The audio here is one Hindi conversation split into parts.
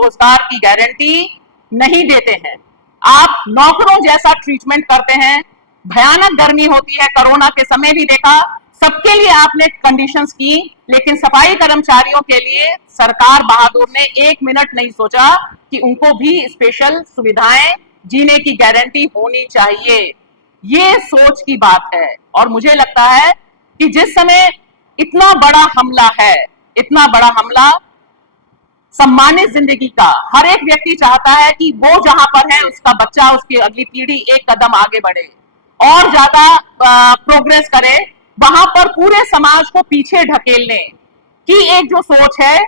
रोजगार की गारंटी नहीं देते हैं। आप नौकरों जैसा ट्रीटमेंट करते हैं। भयानक गर्मी होती है, कोरोना के समय भी देखा, सबके लिए आपने कंडीशंस की, लेकिन सफाई कर्मचारियों के लिए सरकार बहादुर ने 1 मिनट नहीं सोचा कि उनको भी स्पेशल सुविधाएं, जीने की गारंटी होनी चाहिए। ये सोच की बात है। और मुझे लगता है कि जिस समय इतना बड़ा हमला है, इतना बड़ा हमला सम्मानित जिंदगी का, हर एक व्यक्ति चाहता है कि वो जहां पर है उसका बच्चा, उसकी अगली पीढ़ी एक कदम आगे बढ़े और ज्यादा प्रोग्रेस करे। वहां पर पूरे समाज को पीछे ढकेलने की एक जो सोच है,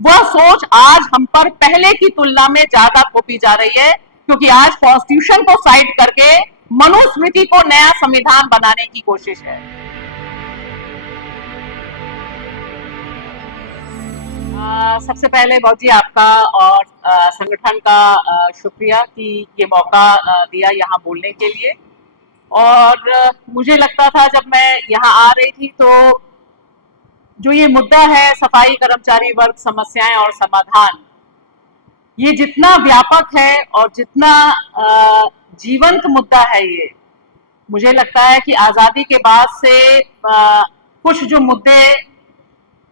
वह सोच आज हम पर पहले की तुलना में ज्यादा थोपी जा रही है, क्योंकि आज कॉन्स्टिट्यूशन को साइड करके मनुस्मृति को नया संविधान बनाने की कोशिश है। सबसे पहले बहुत जी आपका और संगठन का शुक्रिया कि ये मौका दिया यहाँ बोलने के लिए। और मुझे लगता था जब मैं यहाँ आ रही थी तो जो ये मुद्दा है सफाई कर्मचारी वर्ग समस्याएं और समाधान, ये जितना व्यापक है और जितना जीवंत मुद्दा है, ये मुझे लगता है कि आजादी के बाद से कुछ जो मुद्दे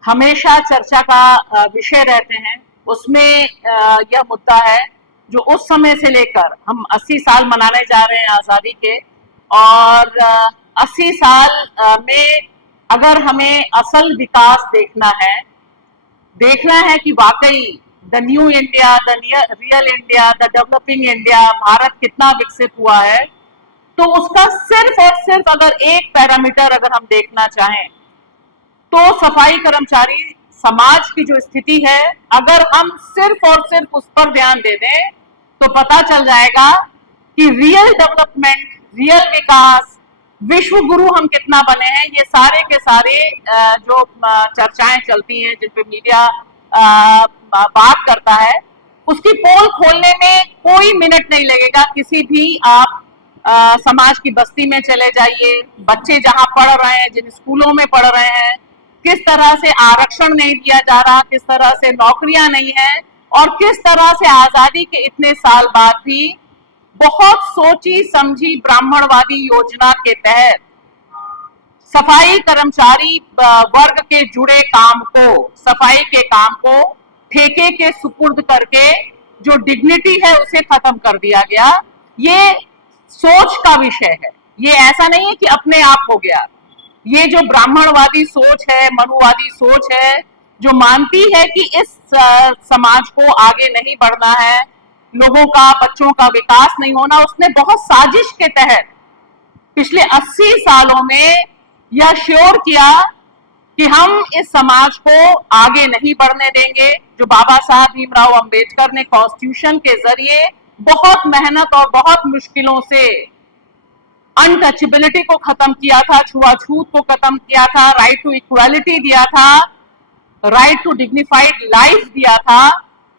हमेशा चर्चा का विषय रहते हैं, उसमें यह मुद्दा है जो उस समय से लेकर हम 80 साल मनाने जा रहे हैं आजादी के, और 80 साल में अगर हमें असल विकास देखना है कि वाकई the new India, the real India, the developing India, Bharat कितना विकसित हुआ है, तो उसका सिर्फ और सिर्फ अगर एक पैरामीटर अगर हम देखना चाहें तो सफाई कर्मचारी समाज की जो स्थिति है, अगर हम सिर्फ और सिर्फ उस पर ध्यान दे दें तो पता चल जाएगा कि रियल डेवलपमेंट, रियल विकास, विश्व गुरु हम कितना बने हैं। ये सारे के सारे जो चर्चाएं चलती हैं, जिन पे मीडिया बात करता है, उसकी पोल खोलने में कोई मिनट नहीं लगेगा। किसी भी आप समाज की बस्ती में चले जाइए, बच्चे जहां पढ़ रहे हैं, जिन स्कूलों में पढ़ रहे हैं, किस तरह से आरक्षण नहीं दिया जा रहा, किस तरह से नौकरियां नहीं है, और किस तरह से आजादी के इतने साल बाद भी बहुत सोची समझी ब्राह्मणवादी योजना के तहत सफाई कर्मचारी वर्ग के जुड़े काम को, सफाई के काम को ठेके के सुपुर्द करके जो डिग्निटी है उसे खत्म कर दिया गया। ये सोच का विषय है, ये ऐसा नहीं है कि अपने आप हो गया। ये जो ब्राह्मणवादी सोच है, मनुवादी सोच है, जो मानती है कि इस समाज को आगे नहीं बढ़ना है, लोगों का, बच्चों का विकास नहीं होना, उसने बहुत साजिश के तहत पिछले 80 सालों में यह श्योर किया कि हम इस समाज को आगे नहीं बढ़ने देंगे। जो बाबा साहब भीमराव अंबेडकर ने कॉन्स्टिट्यूशन के जरिए बहुत मेहनत और बहुत मुश्किलों से अनटचेबिलिटी को खत्म किया था, छुआछूत को खत्म किया था, राइट टू इक्वालिटी दिया था, राइट टू डिग्निफाइड लाइफ दिया था,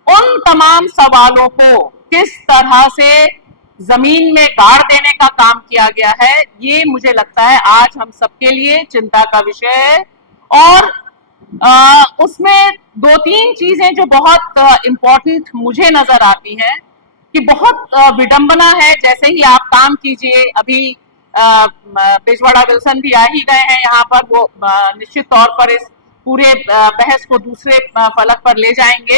उन तमाम सवालों को किस तरह से जमीन में गाड़ देने का काम किया गया है, ये मुझे लगता है आज हम सबके लिए चिंता का विषय है। और उसमें 2-3 चीजें जो बहुत इंपॉर्टेंट मुझे नजर आती हैं कि बहुत विडंबना है। जैसे ही आप काम कीजिए, अभी बिजवाड़ा विल्सन भी आ ही गए हैं यहाँ पर, वो निश्चित तौर पर इस पूरे बहस को दूसरे फलक पर ले जाएंगे।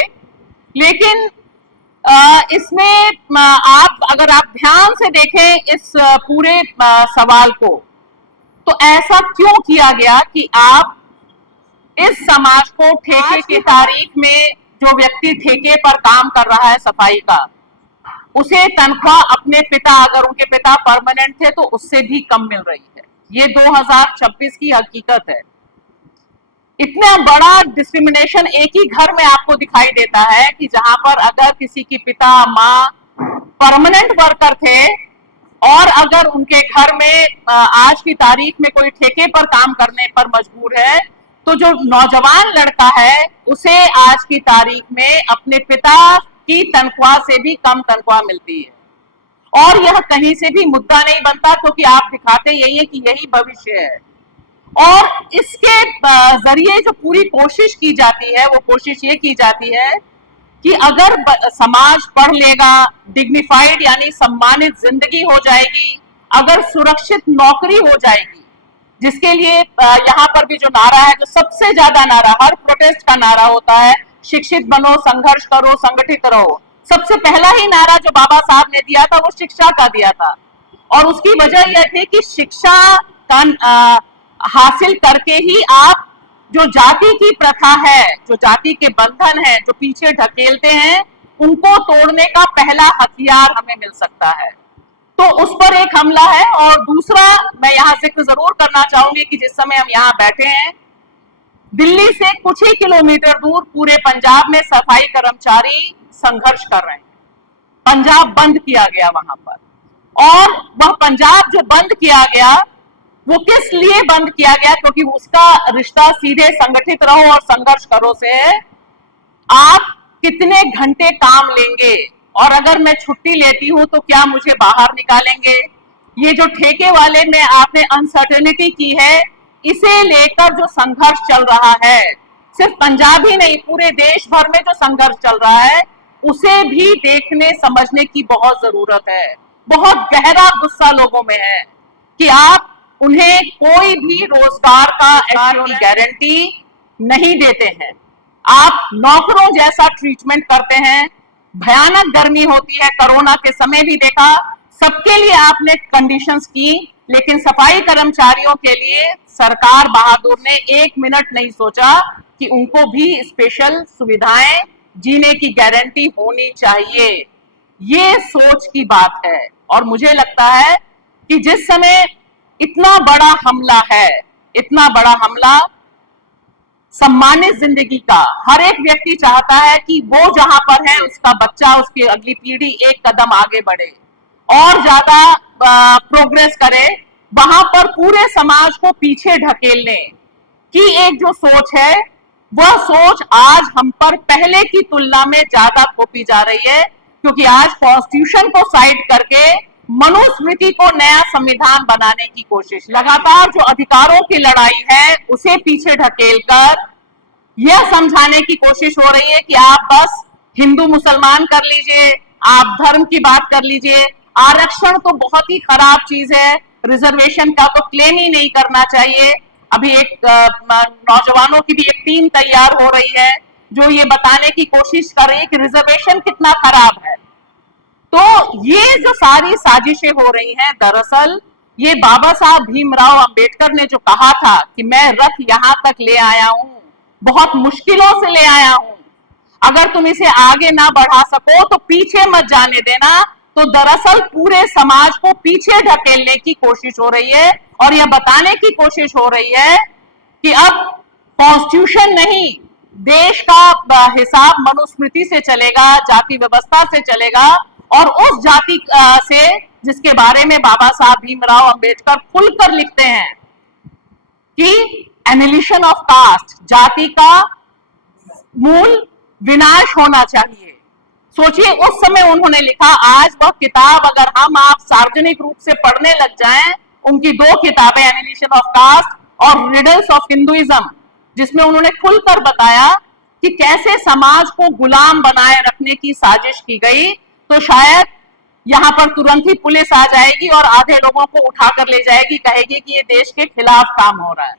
लेकिन इसमें अगर आप ध्यान से देखें इस पूरे सवाल को, तो ऐसा क्यों किया गया कि आप इस समाज को ठेके की तारीख में, जो व्यक्ति ठेके पर काम कर रहा है सफाई का, उसे तनख्वाह अपने पिता, अगर उनके पिता परमानेंट थे तो उससे भी कम मिल रही है। ये 2026 की हकीकत है। इतना बड़ा डिस्क्रिमिनेशन एक ही घर में आपको दिखाई देता है कि जहां पर अगर किसी की पिता माँ परमानेंट वर्कर थे और अगर उनके घर में आज की तारीख में कोई ठेके पर काम करने पर मजबूर है, तो जो नौजवान लड़का है उसे आज की तारीख में अपने पिता की तनख्वाह से भी कम तनख्वाह मिलती है। और यह कहीं से भी मुद्दा नहीं बनता, क्योंकि आप दिखाते यही है कि यही भविष्य है। और इसके जरिए जो पूरी कोशिश की जाती है, वो कोशिश ये की जाती है कि अगर समाज पढ़ लेगा, डिग्निफाइड यानी सम्मानित जिंदगी हो जाएगी, अगर सुरक्षित नौकरी हो जाएगी, जिसके लिए यहाँ पर भी जो नारा है, जो सबसे ज्यादा नारा हर प्रोटेस्ट का नारा होता है, शिक्षित बनो, संघर्ष करो, संगठित रहो। सबसे पहला ही नारा जो बाबा साहब ने दिया था वो शिक्षा का दिया था, और उसकी वजह यह थी कि शिक्षा का हासिल करके ही आप जो जाति की प्रथा है, जो जाति के बंधन है, जो पीछे ढकेलते हैं, उनको तोड़ने का पहला हथियार हमें मिल सकता है। तो उस पर एक हमला है। और दूसरा मैं यहाँ जिक्र जरूर करना चाहूंगी कि जिस समय हम यहाँ बैठे हैं, दिल्ली से कुछ ही किलोमीटर दूर पूरे पंजाब में सफाई कर्मचारी संघर्ष कर रहे हैं। पंजाब बंद किया गया वहां पर, और वह पंजाब जो बंद किया गया वो किस लिए बंद किया गया, क्योंकि उसका रिश्ता सीधे संगठित रहो और संघर्ष करो से है। आप कितने घंटे काम लेंगे, और अगर मैं छुट्टी लेती हूं तो क्या मुझे बाहर निकालेंगे। ये जो ठेके वाले में आपने अनसर्टेनिटी की है, इसे लेकर जो संघर्ष चल रहा है, सिर्फ पंजाब ही नहीं पूरे देश भर में जो संघर्ष चल रहा है, उसे भी देखने समझने की बहुत जरूरत है। बहुत गहरा गुस्सा लोगों में है कि आप उन्हें कोई भी रोजगार की गारंटी नहीं देते हैं, आप नौकरों जैसा ट्रीटमेंट करते हैं। भयानक गर्मी होती है, कोरोना के समय भी देखा, सबके लिए आपने कंडीशंस की, लेकिन सफाई कर्मचारियों के लिए सरकार बहादुर ने एक मिनट नहीं सोचा कि उनको भी स्पेशल सुविधाएं, जीने की गारंटी होनी चाहिए। ये सोच की बात है। और मुझे लगता है कि जिस समय इतना बड़ा हमला है, इतना बड़ा हमला सम्मानित जिंदगी का, हर एक व्यक्ति चाहता है कि वो जहां पर है उसका बच्चा, उसकी अगली पीढ़ी एक कदम आगे बढ़े और ज्यादा प्रोग्रेस करे। वहां पर पूरे समाज को पीछे ढकेलने की एक जो सोच है, वह सोच आज हम पर पहले की तुलना में ज्यादा थोपी जा रही है, क्योंकि आज कॉन्स्टिट्यूशन को साइड करके मनुस्मृति को नया संविधान बनाने की कोशिश, लगातार जो अधिकारों की लड़ाई है उसे पीछे ढकेलकर यह समझाने की कोशिश हो रही है कि आप बस हिंदू मुसलमान कर लीजिए, आप धर्म की बात कर लीजिए, आरक्षण तो बहुत ही खराब चीज है, रिजर्वेशन का तो क्लेम ही नहीं करना चाहिए। अभी एक नौजवानों की भी एक टीम तैयार हो रही है जो ये बताने की कोशिश कर रही है कि रिजर्वेशन कितना खराब है। तो ये जो सारी साजिशें हो रही हैं, दरअसल ये बाबा साहब भीमराव अंबेडकर ने जो कहा था कि मैं रथ यहां तक ले आया हूं, बहुत मुश्किलों से ले आया हूं, अगर तुम इसे आगे ना बढ़ा सको तो पीछे मत जाने देना। तो दरअसल पूरे समाज को पीछे ढकेलने की कोशिश हो रही है, और यह बताने की कोशिश हो रही है कि अब कॉन्स्टिट्यूशन नहीं, देश का हिसाब मनुस्मृति से चलेगा, जाति व्यवस्था से चलेगा, और उस जाति से जिसके बारे में बाबा साहब भीमराव अंबेडकर खुलकर लिखते हैं कि एनिलिशन ऑफ कास्ट, जाति का मूल विनाश होना चाहिए। सोचिए उस समय उन्होंने लिखा, आज वह किताब अगर हम आप सार्वजनिक रूप से पढ़ने लग जाएं, उनकी दो किताबें एनिलिशन ऑफ कास्ट और रिडल्स ऑफ हिंदुइज्म, जिसमें उन्होंने खुलकर बताया कि कैसे समाज को गुलाम बनाए रखने की साजिश की गई, तो शायद यहां पर तुरंत ही पुलिस आ जाएगी और आधे लोगों को उठाकर ले जाएगी, कहेगी कि ये देश के खिलाफ काम हो रहा है।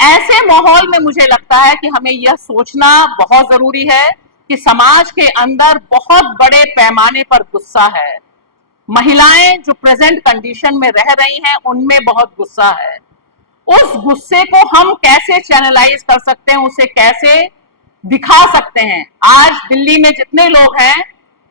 ऐसे माहौल में मुझे लगता है कि हमें यह सोचना बहुत जरूरी है कि समाज के अंदर बहुत बड़े पैमाने पर गुस्सा है। महिलाएं जो प्रेजेंट कंडीशन में रह रही हैं, उनमें बहुत गुस्सा है। उस गुस्से को हम कैसे चैनलाइज कर सकते हैं, उसे कैसे दिखा सकते हैं। आज दिल्ली में जितने लोग हैं,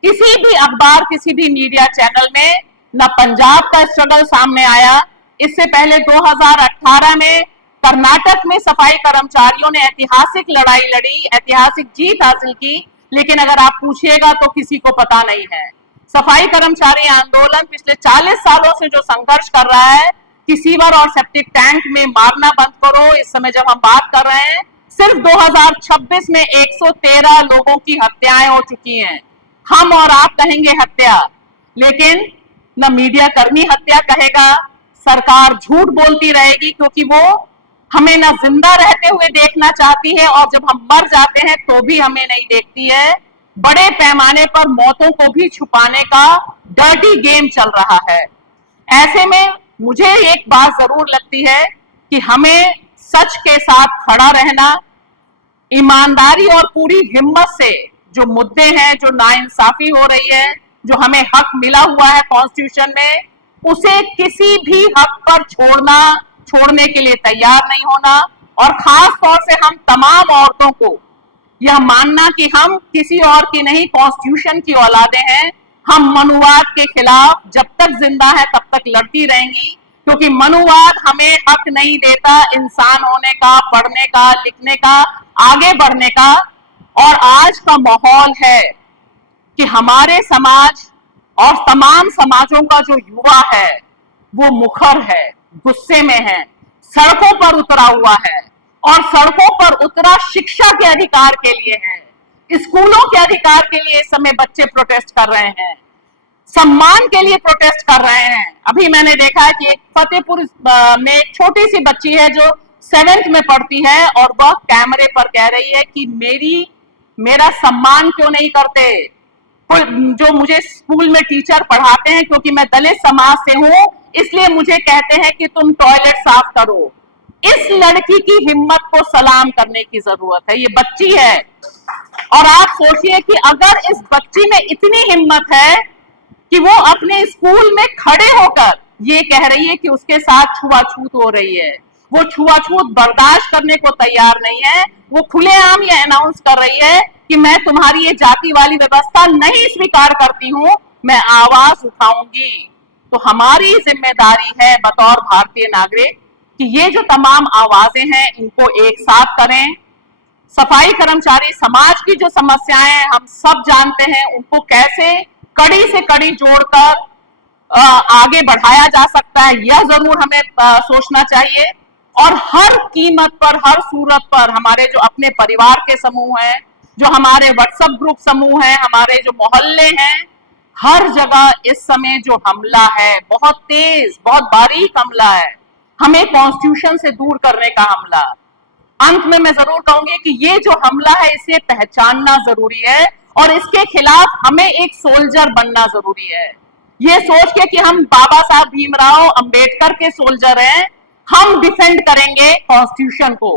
किसी भी अखबार, किसी भी मीडिया चैनल में न पंजाब का स्ट्रगल सामने आया। इससे पहले 2018 में कर्नाटक में सफाई कर्मचारियों ने ऐतिहासिक लड़ाई लड़ी, ऐतिहासिक जीत हासिल की, लेकिन अगर आप पूछिएगा तो किसी को पता नहीं है। सफाई कर्मचारी आंदोलन पिछले 40 सालों से जो संघर्ष कर रहा है कि सीवर और सेप्टिक टैंक में मारना बंद करो, इस समय जब हम बात कर रहे हैं सिर्फ 2026 में 113 लोगों की हत्याएं हो चुकी हैं। हम और आप कहेंगे हत्या, लेकिन न मीडिया कर्मी हत्या कहेगा, सरकार झूठ बोलती रहेगी, क्योंकि वो हमें ना जिंदा रहते हुए देखना चाहती है, और जब हम मर जाते हैं तो भी हमें नहीं देखती है। बड़े पैमाने पर मौतों को भी छुपाने का डर्टी गेम चल रहा है। ऐसे में मुझे एक बात जरूर लगती है कि हमें सच के साथ खड़ा रहना, ईमानदारी और पूरी हिम्मत से जो मुद्दे हैं, जो नाइंसाफी हो रही है, जो हमें हक मिला हुआ है कॉन्स्टिट्यूशन में, उसे किसी भी हक पर छोड़ने के लिए तैयार नहीं होना। और खास तौर से हम तमाम औरतों को यह मानना कि हम किसी और की नहीं, कॉन्स्टिट्यूशन की औलादें हैं। हम मनुवाद के खिलाफ जब तक जिंदा है तब तक लड़ती रहेंगी, क्योंकि मनुवाद हमें हक नहीं देता इंसान होने का, पढ़ने का, लिखने का, आगे बढ़ने का। और आज का माहौल है कि हमारे समाज और तमाम समाजों का जो युवा है वो मुखर है, गुस्से में है, सड़कों पर उतरा हुआ है। और सड़कों पर उतरा शिक्षा के अधिकार के लिए है, स्कूलों के अधिकार के लिए इस समय बच्चे प्रोटेस्ट कर रहे हैं, सम्मान के लिए प्रोटेस्ट कर रहे हैं। अभी मैंने देखा है कि एक फतेहपुर में एक छोटी सी बच्ची है जो 7th में पढ़ती है और वह कैमरे पर कह रही है कि मेरा सम्मान क्यों नहीं करते जो मुझे स्कूल में टीचर पढ़ाते हैं, क्योंकि मैं दलित समाज से हूं इसलिए मुझे कहते हैं कि तुम टॉयलेट साफ करो। इस लड़की की हिम्मत को सलाम करने की जरूरत है। ये बच्ची है और आप सोचिए कि अगर इस बच्ची में इतनी हिम्मत है कि वो अपने स्कूल में खड़े होकर ये कह रही है कि उसके साथ छुआछूत हो रही है, वो छुआछूत बर्दाश्त करने को तैयार नहीं है, वो खुलेआम ये अनाउंस कर रही है कि मैं तुम्हारी ये जाति वाली व्यवस्था नहीं स्वीकार करती हूं, मैं आवाज उठाऊंगी। तो हमारी जिम्मेदारी है बतौर भारतीय नागरिक कि ये जो तमाम आवाजें हैं इनको एक साथ करें। सफाई कर्मचारी समाज की जो समस्याएं हम सब जानते हैं, उनको कैसे कड़ी से कड़ी जोड़कर आगे बढ़ाया जा सकता है, यह जरूर हमें सोचना चाहिए। और हर कीमत पर, हर सूरत पर हमारे जो अपने परिवार के समूह हैं, जो हमारे व्हाट्सएप ग्रुप समूह हैं, हमारे जो मोहल्ले हैं, हर जगह इस समय जो हमला है, बहुत तेज, बहुत बारीक हमला है, हमें कॉन्स्टिट्यूशन से दूर करने का हमला। अंत में मैं जरूर कहूंगी कि ये जो हमला है इसे पहचानना जरूरी है और इसके खिलाफ हमें एक सोल्जर बनना जरूरी है। ये सोच के कि हम बाबा साहब भीमराव अंबेडकर के सोल्जर हैं, हम डिफेंड करेंगे कॉन्स्टिट्यूशन को।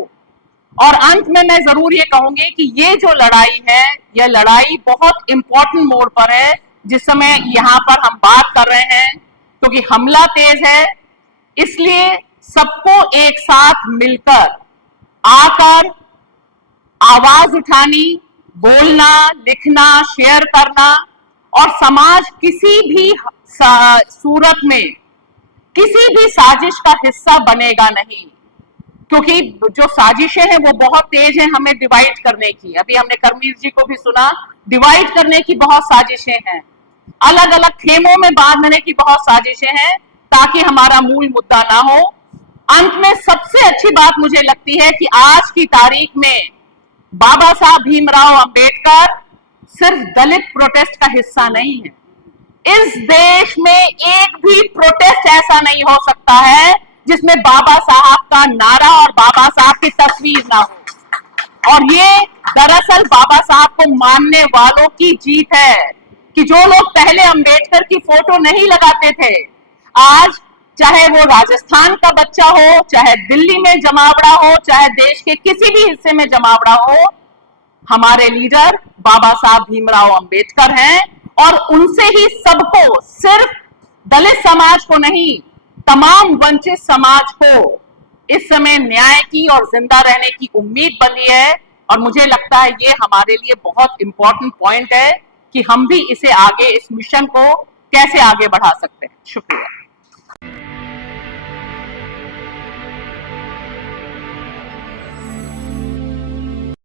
और अंत में मैं जरूर ये कहूंगी कि ये जो लड़ाई है, यह लड़ाई बहुत इंपॉर्टेंट मोड़ पर है जिस समय यहां पर हम बात कर रहे हैं, क्योंकि हमला तेज है। इसलिए सबको एक साथ मिलकर आकर आवाज उठानी, बोलना, लिखना, शेयर करना, और समाज किसी भी सूरत में किसी भी साजिश का हिस्सा बनेगा नहीं, क्योंकि जो साजिशें हैं वो बहुत तेज हैं हमें डिवाइड करने की। अभी हमने करमीर जी को भी सुना, डिवाइड करने की बहुत साजिशें हैं, अलग अलग खेमों में बांधने की बहुत साजिशें हैं ताकि हमारा मूल मुद्दा ना हो। अंत में सबसे अच्छी बात मुझे लगती है कि आज की तारीख में बाबा साहब भीमराव अंबेडकर सिर्फ दलित प्रोटेस्ट का हिस्सा नहीं है। इस देश में एक भी प्रोटेस्ट ऐसा नहीं हो सकता है जिसमें बाबा साहब का नारा और बाबा साहब की तस्वीर ना हो। और ये दरअसल बाबा साहब को मानने वालों की जीत है कि जो लोग पहले अंबेडकर की फोटो नहीं लगाते थे, आज चाहे वो राजस्थान का बच्चा हो, चाहे दिल्ली में जमावड़ा हो, चाहे देश के किसी भी हिस्से में जमावड़ा हो, हमारे लीडर बाबा साहब भीमराव अंबेडकर हैं। और उनसे ही सबको, सिर्फ दलित समाज को नहीं, तमाम वंचित समाज को इस समय न्याय की और जिंदा रहने की उम्मीद बनी है। और मुझे लगता है ये हमारे लिए बहुत इंपॉर्टेंट पॉइंट है कि हम भी इसे आगे, इस मिशन को कैसे आगे बढ़ा सकते हैं। शुक्रिया।